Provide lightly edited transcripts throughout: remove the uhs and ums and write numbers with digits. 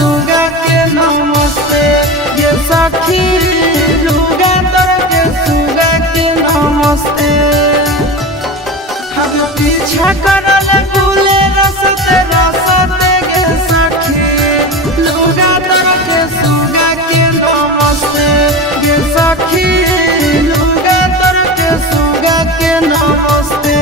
सुगा के नमस्ते ये सखी लुगा तर के सुगा के नमस्ते हम पीछा करल फूले रसते रसते गे सखी लुगा तर के सुगा के नमस्ते गे सखी लुगा तर के सुगा के नमस्ते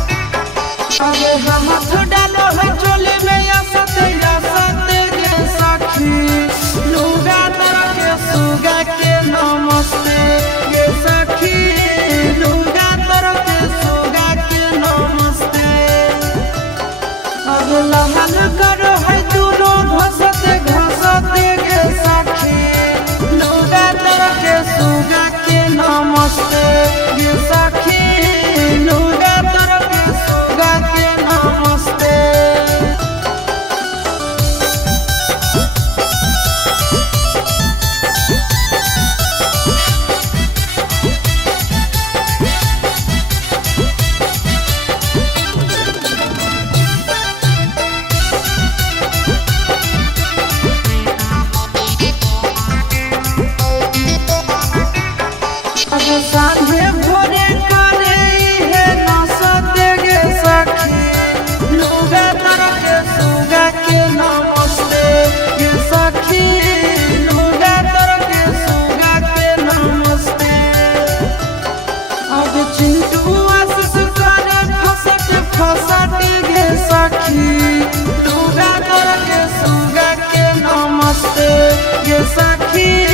अरे हम डालो है चोली में या सते गे सखी लुगा तर के सुगा के नमस्ते गे सखी लुगा तर के सुगा के नमस्ते अब लहन करो है दोनों घसते गे सखी लुगा तर के सुगा के नमस्ते गे सखी लुगा तर के सुगा के नमस्ते सांझे भोरे करे है नसते गे सखी लुगा तर के सुगा के नमस्ते गे सखी लुगा तर के सुगा के नमस्ते अब चिंटू आशीष करे फसते गे सखी लुगा तर के सुगा के नमस्ते गे सखी